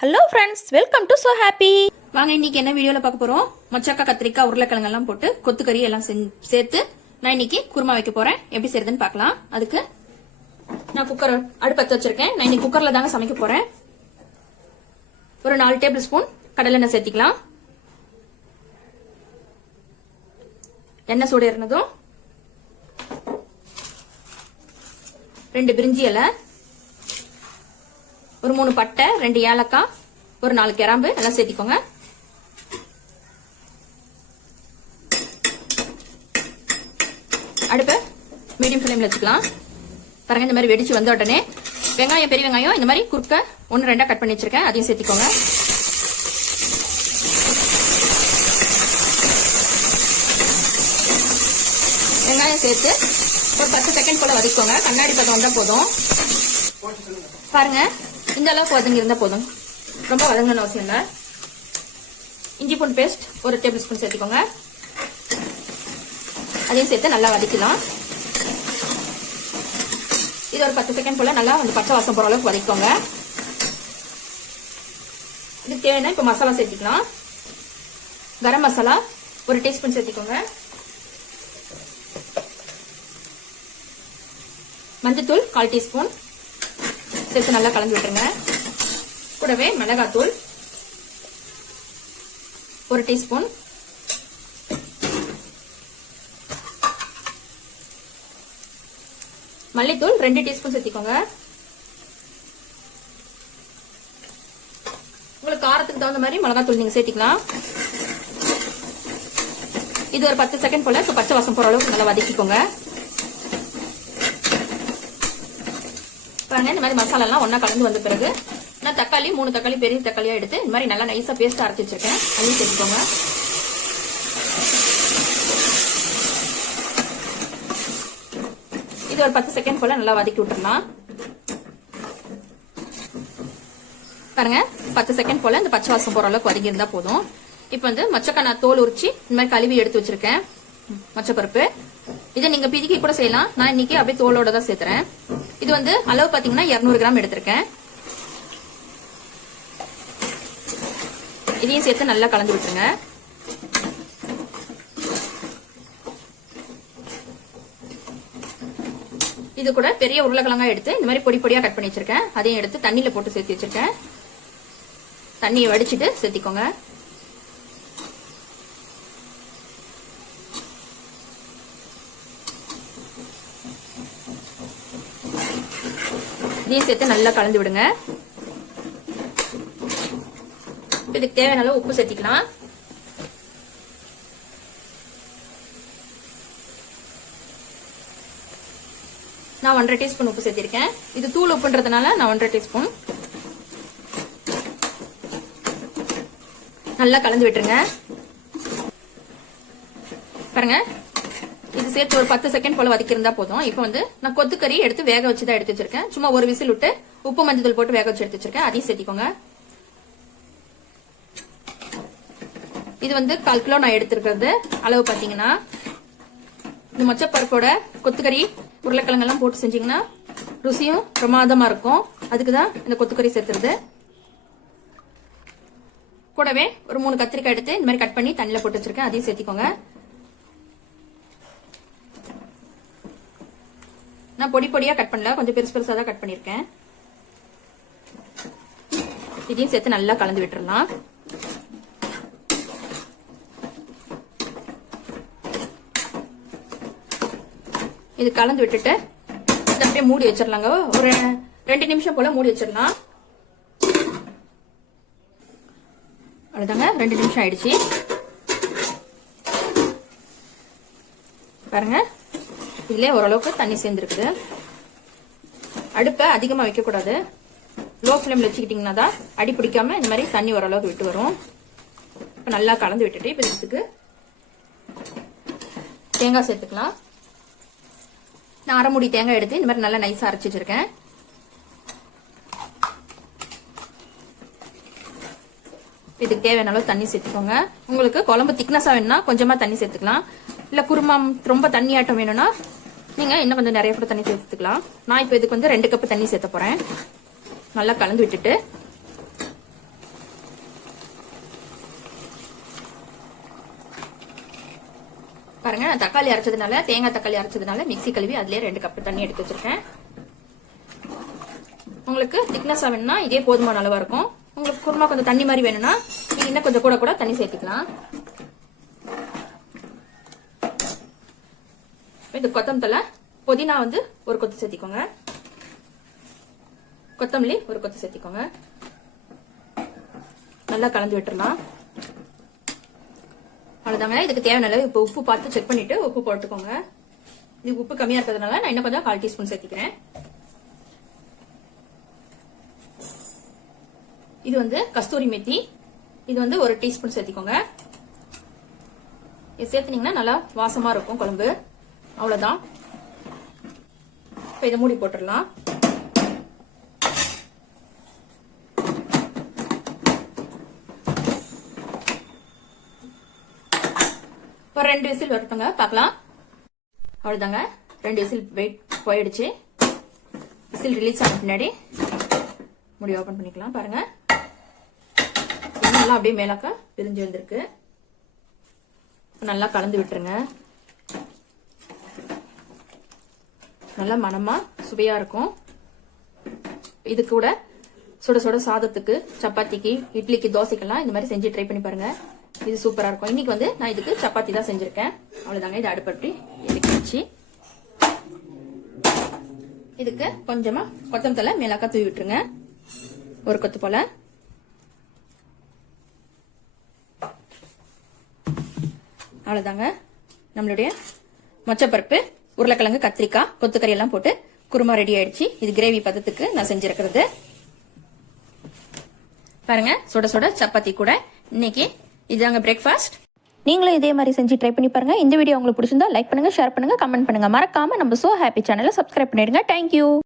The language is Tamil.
Hello friends welcome to so happy வாங்க இன்னைக்கு என்ன வீடியோவில் பார்க்க போகிறோம் மொச்சக்கா கத்திரிக்காய் உருளைக்கிழங்கெல்லாம் போட்டு கொத்துக்கறி எல்லாம் செஞ்சு- சேர்த்து நான் இன்னைக்கு குருமா வைக்க போகிறேன் எப்படி செய்யறதுன்னு பார்க்கலாம். அதுக்கு நான் குக்கர் அடுப்பத்து வச்சிருக்கேன். நான் இன்னைக்கு குக்கரில் தாங்க சமைக்க போகிறேன் ஒரு நாலு டேபிள் ஸ்பூன் கடலெண்ணெய் சேர்த்திக்கலாம். எண்ணெய் சூடு இருந்ததும் ரெண்டு பிரிஞ்சி இலை ஒரு மூணு பட்டை ரெண்டு ஏலக்காய் ஒரு நாலு கிராம்பு எல்லாம் சேர்த்திக்கோங்க. அடுப்பை மீடியம் ஃப்ளேமில் வச்சுக்கலாம். பாருங்க இந்த மாதிரி வெடிச்சு வந்த உடனே வெங்காயம் பெரிய வெங்காயம் இந்த மாதிரி குறுக்க ஒன்று ரெண்டா கட் பண்ணி வச்சிருக்கேன். அதையும் சேர்த்திக்கோங்க. வெங்காயம் சேர்த்து ஒரு பத்து செகண்ட் போல வதக்கோங்க கண்ணாடி பதம் வந்தா போதும். பாருங்க இந்த அளவுக்கு வதங்கி இருந்தா போதும். ரொம்ப வதங்கணும் அவசியம் இல்லை. இஞ்சி பூண்டு பேஸ்ட் ஒரு டேபிள் ஸ்பூன் சேர்த்துக்கோங்க. அதையும் சேர்த்து நல்லா வதக்கலாம் இது ஒரு பத்து செகண்ட் போல நல்லா வந்து பச்சை வாசம் போற அளவுக்கு வதக்கிக்கோங்க. இது தேவையான இப்போ மசாலா சேர்த்துக்கலாம். கரம் மசாலா ஒரு டீஸ்பூன் சேர்த்துக்கோங்க. மஞ்சத்தூள் கால் டீஸ்பூன் சேர்த்து நல்லா கலந்து விட்டுருங்க. கூடவே மிளகாத்தூள். ஒரு டீஸ்பூன். மல்லித்தூள் ரெண்டு டீஸ்பூன் சேர்த்திக்கோங்க. உங்களுக்கு காரத்துக்கு தகுந்த மாதிரி மிளகாத்தூள் நீங்க சேர்த்திக்கலாம். இது ஒரு பத்து செகண்ட் போல பச்சை வாசம் போற அளவுக்கு நல்லா வதக்கிக்கோங்க. பாருங்க இந்த மாதிரி மசாலா எல்லாம் கலந்து வந்த பிறகு நான் தக்காளி மூணு தக்காளி பெரிய தக்காளியா எடுத்து இந்த மாதிரி நல்லா நைஸா பேஸ்ட் அரைச்சி வச்சிருக்கேன். அதையும் சேர்த்துக்கோங்க. இது ஒரு பத்து செகண்ட் போல நல்லா வதக்கி விட்டுறலாம். பாருங்க பத்து செகண்ட் போல இந்த பச்சை வாசம் போற அளவுக்கு வதக்கி இருந்தா போதும். இப்போ வந்து மச்சக்காய் நான் தோல் உரிச்சு இந்த மாதிரி கழுவி எடுத்து வச்சிருக்கேன். மச்சப்பருப்பு. இதை நீங்க பிதுக்கி கூட செய்யலாம். நான் இன்னைக்கு அப்படியே தோலோட தான் சேர்த்துறேன். இது வந்து அளவு பாத்தீங்கன்னா 200 கிராம் எடுத்திருக்கேன். இதையும் சேர்த்து நல்லா கலந்து விட்டுருங்க. இது கூட பெரிய உருளைக்கிழங்கா எடுத்து இந்த மாதிரி பொடி பொடியா கட் பண்ணி வச்சிருக்கேன். அதையும் எடுத்து தண்ணியில போட்டு சேர்த்து வச்சிருக்கேன். தண்ணியை வடிச்சிட்டு சேர்த்திக்கோங்க. இதையும் சேர்த்து நல்லா கலந்து விடுங்க. இதுக்கு தேவையான அளவு உப்பு சேர்த்திக்கலாம். நான் ஒன்றரை டீஸ்பூன் உப்பு சேர்த்திருக்கேன். இது தூள் உப்புன்றதுனால நான் ஒன்றரை டீஸ்பூன். நல்லா கலந்து விட்டுருங்க. பாருங்க. இது சேர்த்து ஒரு பத்து செகண்ட் போல வதக்கியிருந்தா போதும். இப்போ வந்து நான் கொத்துக்கறி எடுத்து வேக வச்சு தான் எடுத்து வச்சிருக்கேன். சும்மா ஒரு விசில் விட்டு உப்பு மஞ்சள் போட்டு வேக வச்சு எடுத்து வச்சிருக்கேன். அதையும் சேர்த்திக்கோங்க. இது வந்து கால் கிலோ நான் எடுத்திருக்கிறது. அளவு பாத்தீங்கன்னா இந்த மொச்சப்பருப்போட கொத்துக்கறி உருளைக்கிழங்கு எல்லாம் போட்டு செஞ்சீங்கன்னா ருசியும் பிரமாதமா இருக்கும். அதுக்கு தான் இந்த கொத்துக்கறி சேர்த்துறது. கூடவே ஒரு மூணு கத்திரிக்காய் எடுத்து இந்த மாதிரி கட் பண்ணி தண்ணியில போட்டு வச்சிருக்கேன். அதையும் சேர்த்திக்கோங்க. நான் பொடி பொடியா கட் பண்ணல கொஞ்சம் பெருசு பெருசா தான் கட் பண்ணிருக்கேன். இதையும் சேர்த்து நல்லா கலந்து விட்டுறலாம். இது கலந்து விட்டுட்டு இதை அப்படியே மூடி வச்சிடலாங்க. ஒரு ரெண்டு நிமிஷம் போல மூடி வச்சிடலாம். அவ்வளவுதாங்க ரெண்டு நிமிஷம் ஆயிடுச்சு. பாருங்க. இதுல ஓரளவுக்கு தண்ணி சேர்ந்துருக்குது. அடுப்பை அதிகமா வைக்க கூடாது லோ ஃப்ளேம்ல வச்சுக்கிட்டிங்கன்னா தான் அடி பிடிக்காம இந்த மாதிரி தண்ணி ஓரளவுக்கு விட்டு வரும். இப்ப நல்லா கலந்து விட்டுட்டு இப்ப இதுக்கு தேங்காய் சேர்த்துக்கலாம். நான் அரைமுடி தேங்காய் எடுத்து இந்த மாதிரி நல்லா நைஸா அரைச்சு வச்சிருக்கேன். இதுக்கு தேவையான அளவு தண்ணி சேர்த்துக்கோங்க. உங்களுக்கு குழம்பு திக்னஸா வேணும்னா கொஞ்சமா தண்ணி சேர்த்துக்கலாம். இல்லை குருமா ரொம்ப தண்ணி ஆட்டம் வேணும்னா நீங்கள் இன்னும் கொஞ்சம் நிறைய கூட தண்ணி சேர்த்துக்கலாம். நான் இப்போ இதுக்கு வந்து ரெண்டு கப்பு தண்ணி சேர்த்த போகிறேன் நல்லா கலந்து விட்டுட்டு. பாருங்க நான் தக்காளி அரைச்சதுனால தேங்காய் தக்காளி அரைச்சதுனால மிக்சி கழுவி அதுலேயே ரெண்டு கப்பு தண்ணி எடுத்து வச்சிருக்கேன். உங்களுக்கு திக்னஸ் வேணும்னா இதே போதுமான அளவா இருக்கும். உங்களுக்கு குருமா கொஞ்சம் தண்ணி மாதிரி வேணும்னா நீங்க இன்னும் கொஞ்சம் கூட கூட தண்ணி சேர்த்துக்கலாம். இந்த கொத்தமல்லி புதினா வந்து ஒரு கொத்து சேர்த்திக்கோங்க. கொத்தமல்லி ஒரு கொத்து சேர்த்திக்கோங்க. நல்லா கலந்து விட்டுறலாம். அவ்வளவுதாங்க. இதுக்கு தேவையான அளவு இப்போ உப்பு பார்த்து செக் பண்ணிட்டு உப்பு போட்டுக்கோங்க. இது உப்பு கம்மியா இருக்கிறதுனால நான் இன்னும் கொஞ்சம் கால் டீஸ்பூன் சேர்த்திக்கிறேன். இது வந்து கஸ்தூரி மெத்தி. இது வந்து ஒரு டீஸ்பூன் சேர்த்திக்கோங்க. இது சேர்த்துனீங்கன்னா நல்லா வாசமா இருக்கும் குழம்பு. அவ்வளவுதான். இப்போ இதை மூடி போட்டுடலாம். இப்போ ரெண்டு விசில் வரட்டுங்க பார்க்கலாம். அவ்வளவுதாங்க. ரெண்டு விசில் வெயிட் போயிடுச்சு. விசில் ரிலீஸ் ஆன பின்னாடி முடி ஓபன் பண்ணிக்கலாம் பாருங்க. நல்லா அப்படியே மேலாக்க பிரிஞ்சு வந்திருக்கு. நல்லா கலந்து விட்டுருங்க. நல்லா மனமாக சுவையா இருக்கும். இது கூட சுட சுட சாதத்துக்கு சப்பாத்திக்கு இட்லிக்கு தோசைக்கெல்லாம் இந்த மாதிரி செஞ்சு ட்ரை பண்ணி பாருங்க. இது சூப்பரா இருக்கும். இன்னைக்கு வந்து நான் இதுக்கு சப்பாத்தி தான் செஞ்சிருக்கேன். அவ்வளவுதாங்க. இது அடுப்பட்டி எடுக்க வச்சு. இதுக்கு கொஞ்சமா கொத்தம் தலை மேலாக்கா தூவி விட்டுருங்க. ஒரு கொத்து போல. அவ்வளவுதாங்க. நம்மளுடைய மொச்சப்பருப்பு. உருளைக்கிழங்கு கத்திரிக்காய் கொத்துக்கறி எல்லாம் போட்டு குருமா ரெடி ஆயிடுச்சு. இது கிரேவி பதத்துக்கு நான் செஞ்சிருக்கிறது. பாருங்க சுட சுட சப்பாத்தி கூட. இன்னைக்கு இதுதாங்க பிரேக்ஃபாஸ்ட் நீங்களும் இதே மாதிரி செஞ்சு ட்ரை பண்ணி பாருங்க. இந்த வீடியோ உங்களுக்கு பிடிச்சிருந்தா லைக் பண்ணுங்க ஷேர் பண்ணுங்க கமெண்ட் பண்ணுங்க. மறக்காம நம்ம சோ ஹாப்பி சேனலை சப்ஸ்கிரைப் பண்ணிடுங்க. Thank you